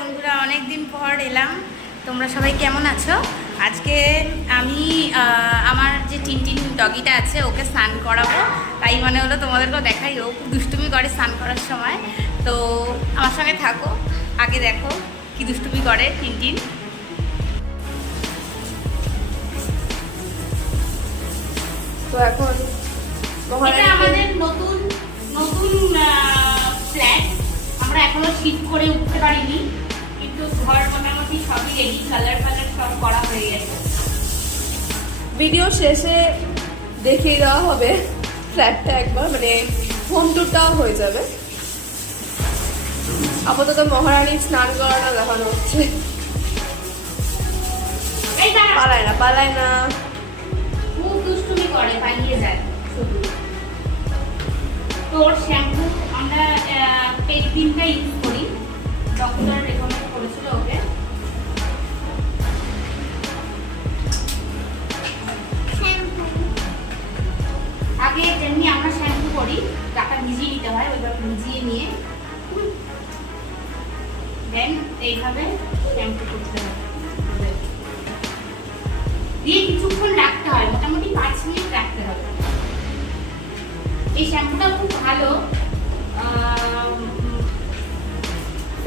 বন্ধুরা, অনেক দিন পর এলাম। তোমরা সবাই কেমন আছো? আজকে আমি আমার যে টিনটিন ডগিটা আছে ওকে স্নান করাবো, তাই মনে হলো তোমাদেরকেও দেখাই। ও খুব দুষ্টুমি করে স্নান করার সময়, তো আমার সঙ্গে থাকো। আগে দেখো কি দুষ্টুমি করে টিনটিন। তো এখন এটা আমাদের নতুন নতুন ফ্ল্যাট। আমরা এখনো শিফট করে উঠতে পারিনি, কিন্তু ঘর মোটামুটি সবই রেডি, কালার সব করা হয়ে গেছে। ভিডিও শেষে দেখিয়ে দেওয়া হবে ফ্ল্যাটটা একবার, মানে হোম টুরটাও হয়ে যাবে। আপাতত মহারানীর স্নান করানো দেখানো হচ্ছে। পালায় না খুব দুষ্টুমি করে, পালিয়ে যায় শুধু। তো ওর শ্যাম্পু আমরা পেট ক্রিমটা ইউজ করি, ডক্টর রেকমেন্ড করেছিল ওকে। আগে যেমনি আমরা শ্যাম্পু করি, টাকা ভিজিয়ে নিতে হয়, ওইভাবে ভিজিয়ে নিয়ে দেন এইভাবে শ্যাম্পু করতে হয়, দিয়ে কিছুক্ষণ রাখতে হয়, মোটামুটি 5 মিনিট রাখতে হবে। এই শ্যাম্পুটা খুব ভালো,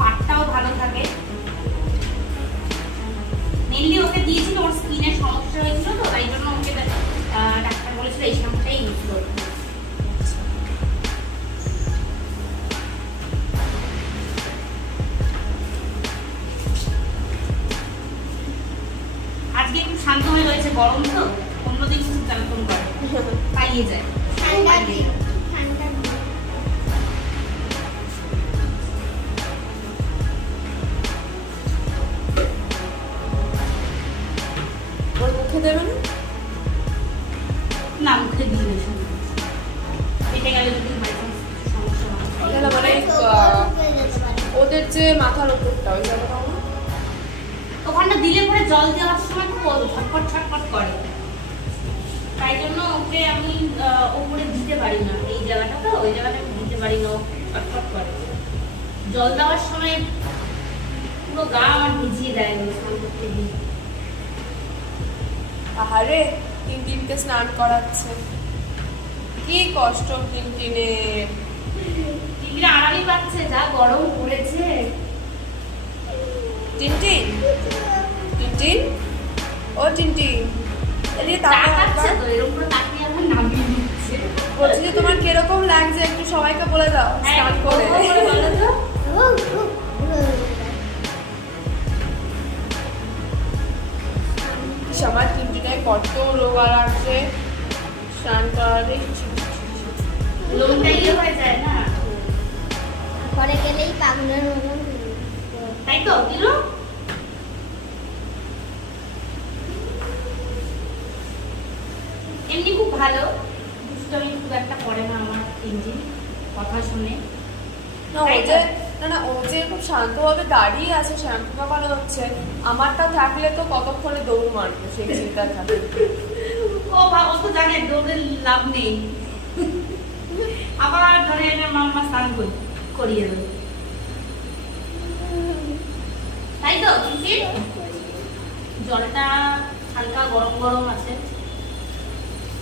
পাটটাও ভালো থাকে। মেনলি ওকে দিয়েছিল, ওর স্কিনের সমস্যা হয়েছিল, তো তাই জন্য ওকে ডাক্তার বলেছিল এই শ্যাম্পুটাই ইউজ করতে। আজকে একটু শান্ত হয়ে রয়েছে, গরম তো, অন্যদিন খুব চালতন করে, পালিয়ে যায়। ওর মুখে দেবে না? না, মুখে দিয়ে পেটে গেলে যদি সমস্যা মানে ওদের যে মাথার উপরটা ওই জায়গাটা ওখানটা দিলে পরে জল দেওয়ার সময় খুব ছটপট ছটপট করে, তাই জন্য ওকে আমি ওপরে দিতে পারি না। এই জায়গাটা তো, ওই জায়গাটা দিতে পারি না, ছটপট করে। জল দেওয়ার সময় পুরো গা আমার ভিজিয়ে দেয় স্নান করতে গিয়ে। আহারে, টিনটিনকে স্নান করাচ্ছে, কি কষ্ট টিনটিনের। টিনটিন আরামই পাচ্ছে, যা গরম পড়েছে। টিনটিন টিনটিন ও টিনটিন, এদিকে তাকাচ্ছে তো, এরকম করে তাকিয়ে আমার নামিয়ে দিচ্ছে। বলছি যে তোমার কিরকম লাগছে একটু সবাইকে বলে দাও স্নান করে। বলো তো। আমার টিনটিনের কত রোগা লাগছে, স্নান করালে লোমটা ইয়ে হয়ে যায় না, ঘরে গেলেই পাগলের মতন, তাই তো দিলো। এমনি খুব ভালো, দুষ্টমি খুব একটা করে না আমার টিনটিন, কথা শুনে। না ও যে খুব শান্তভাবে দাঁড়িয়ে আছে, শ্যাম্পু লাগানো হচ্ছে। আমারটা থাকলে তো কতক্ষণে দৌড় মারবে, সেই চিন্তা থাকে। ও তো জানে দৌড়ের লাভ নেই, আবার ধরে এনে মাম্মা স্নান করিয়ে দেবে, তাই তো টিনটিন? জলটা হালকা গরম গরম আছে,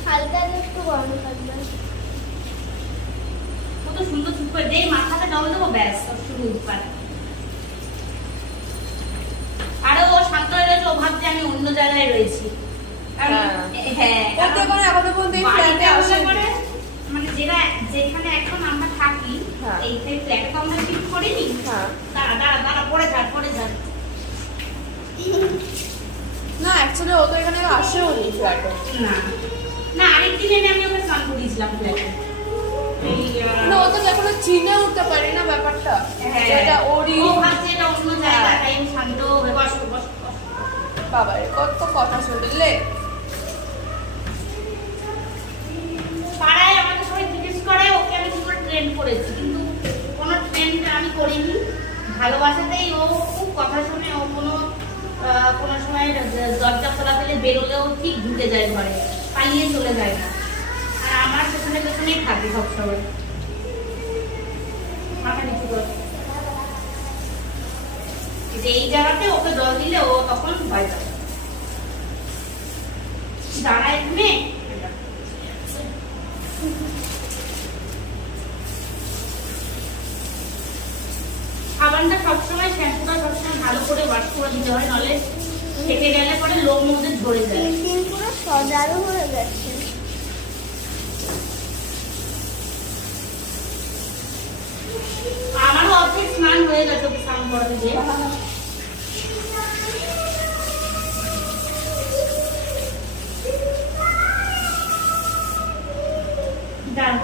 হালকা একটু গরম থাকবে। কত সুন্দর চুপ করে দেই, মাথাটা জল দেবো, ব্যাস সব শুরু উৎপাত। আরে ও শান্ত হয়ে রয়েছে, ও ভাবছে আমি অন্য জায়গায় রয়েছি। মানে যেখানে এখন আমরা থাকি, এই ফ্ল্যাটে তো আমরা শিফট করিনি। দাঁড়া পড়ে যান। না অ্যাকচুয়ালি ও তো এখানে আসেও নি ফ্ল্যাটে। না আরেকদিন এনে আমি ওকে স্নান করিয়েছিলাম ফ্ল্যাটে। না ও তো এখনো চিনে উঠতে পারি না ব্যাপারটা, যেটা ওরই। ও ভাবছে এটা অন্য জায়গা, তাই আমি শান্ত হয়ে বস। বাবারে কত কথা শুনলে। পাড়ায় আমাকে সবাই জিজ্ঞেস করে ওকে আমি কি করে ট্রেন করেছি, কিন্তু কোনো ট্রেন আমি করিনি। ভালোবাসাতেই ও খুব কথা শুনে, ও কোনো সময় দরজা খোলা ফেলে বেরোলেও ঠিক ঢুকে যায় ঘরে, পালিয়ে চলে যায় না। আর আমার পেছনেই থাকে সবসময়। মাথা নিচু করে যে এই জায়গাতে ওকে জল দিলে ও তখন ভয় পাবে। দাঁড়ায় এখানে সাবানটা সবসময়, শ্যাম্পুটা সবসময় ভালো করে ওয়াশ করে দিতে হয়, নাহলে থেকে গেলে পরে লোক মধ্যে ধরে যায়। তিন পুরো সজারু হয়ে গেছে। আমারও অর্ধেক স্নান হয়ে গেছে ওকে স্নান করাতে দিয়ে। দাঁড়ান।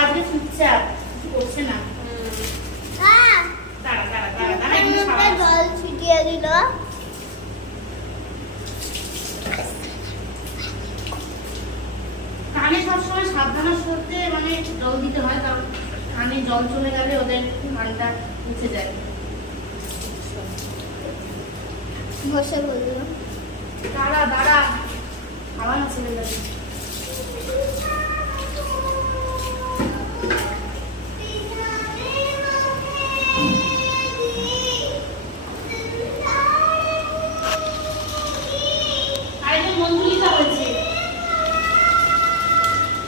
আজকে চুপচাপ কিছু করছে না। দাঁড়া দাঁড়া দাঁড়া দাঁড়া, একটু সাবান। জল ছিটিয়ে দিল। কানে সবসময় সাবধানের সাথে মানে জল দিতে হয়, কারণ কানে জল চলে গেলে ওদের কানটা উঠে যায়। বসে বললো দাঁড়া দাঁড়া, আবার ছেড়ে যাবে। আরেকজন মঞ্জুলিকা হয়েছে।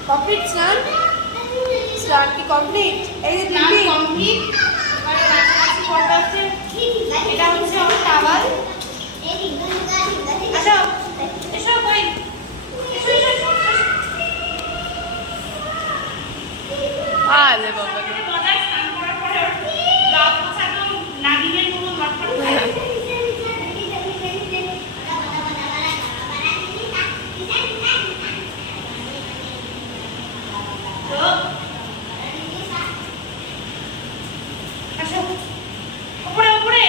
কমপ্লিট স্নান? স্নান কি কমপ্লিট? এই যে স্নান দিদি কমপ্লিট। এবারে কাছাকাছি পড়তে হচ্ছে। এটা হচ্ছে আমার টাওয়াল। আসো এসো, কই এসো এসো এসো, এসো। আলে বাবা রে। মজার স্নান করার পরে ওর গা পোছানো নাগিনের কোনো লটপট খায়। তো আসো উপরে উপরে,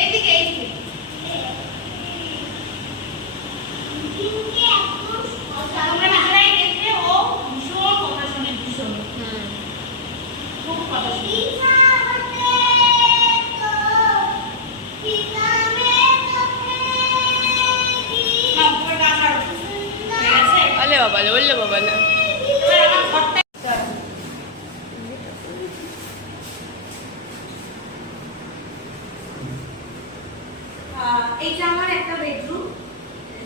এইদিকে এইদিকে। তোমরা নিজেরাই দেখবে, ও ভীষণ কথা শোনে, ভীষণ খুব কথা শোনে। না, উপরে গা ছাড়ো। হয়ে গেছে? আলে বাবা রে, ওলে বাবা রে। এবার আমার ঘরটা এইটা আমার একটা বেডরুম,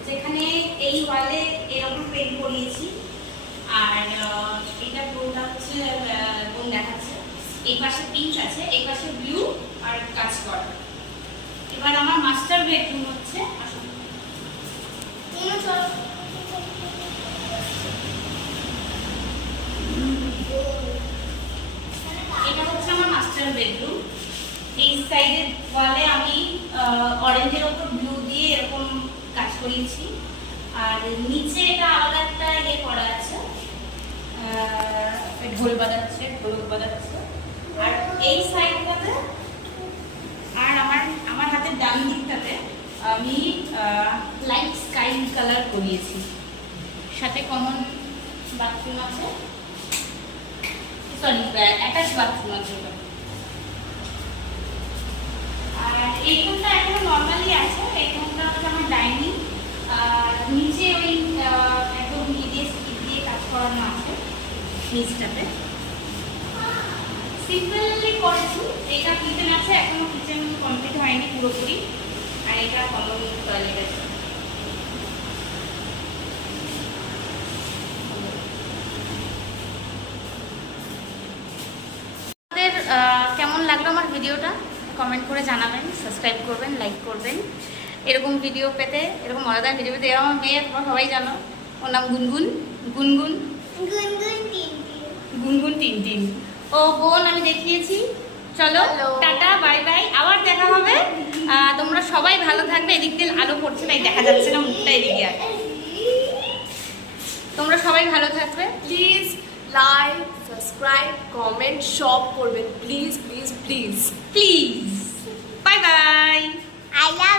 যেখানে এই ওয়ালে এরকম পেন্ট করিয়েছি। আর এটা পুরোটা হচ্ছে কোন দেখাচ্ছে, এই পাশে পিঙ্ক আছে, এই পাশে ব্লু আর কাজ করা। এবার আমার মাস্টার বেডরুম হচ্ছে, আসুন। এটা হচ্ছে আমার মাস্টার বেডরুম। এই সাইডের ওয়ালে আমি অরেঞ্জের ওপর ব্লু দিয়ে এরকম কাজ করিয়েছি। আর নিচে এটা আলাদা একটা ইয়ে করা আছে, ঢোল বাজাচ্ছে, ঢোলক বাজাচ্ছে। আর এই সাইডটাতে, আর আমার হাতের ডান দিকটাতে আমি লাইট স্কাই কালার করিয়েছি। সাথে কমন বাথরুম আছে, সরি অ্যাটাচ বাথরুম আছে। আর এই রুমটা এখনো নর্মালি আছে। এই রুমটা হচ্ছে আমার ডাইনিং, আর নিচে ওই একদম স্টিক দিয়ে কাজ করানো আছে নিচটাতে। সিম্পলি করেছি। এটা কিচেন আছে, এখনো কিচেন কমপ্লিট হয়নি পুরোপুরি। আর এটা কমন টয়লেট আছে। আপনাদের কেমন লাগলো আমার ভিডিওটা কমেন্ট করে জানাবেন, সাবস্ক্রাইব করবেন, লাইক করবেন। এরকম ভিডিও পেতে, এরকম মজাদার ভিডিও পেতে, এরকম আমার মেয়ে তোমরা সবাই জানো, ওর নাম গুনগুন। গুনগুন গুনগুন টিনটিন। ও বোন আমি দেখিয়েছি। চলো টাটা, বাই বাই, আবার দেখা হবে। তোমরা সবাই ভালো থাকবে। এদিক দিয়ে আলো পড়ছে, তাই দেখা যাচ্ছে না মুখটা, এদিকে আর। তোমরা সবাই ভালো থাকবে। প্লিজ লাইক, সাবস্ক্রাইব, কমেন্ট সব করবেন please please please please. Bye bye. I love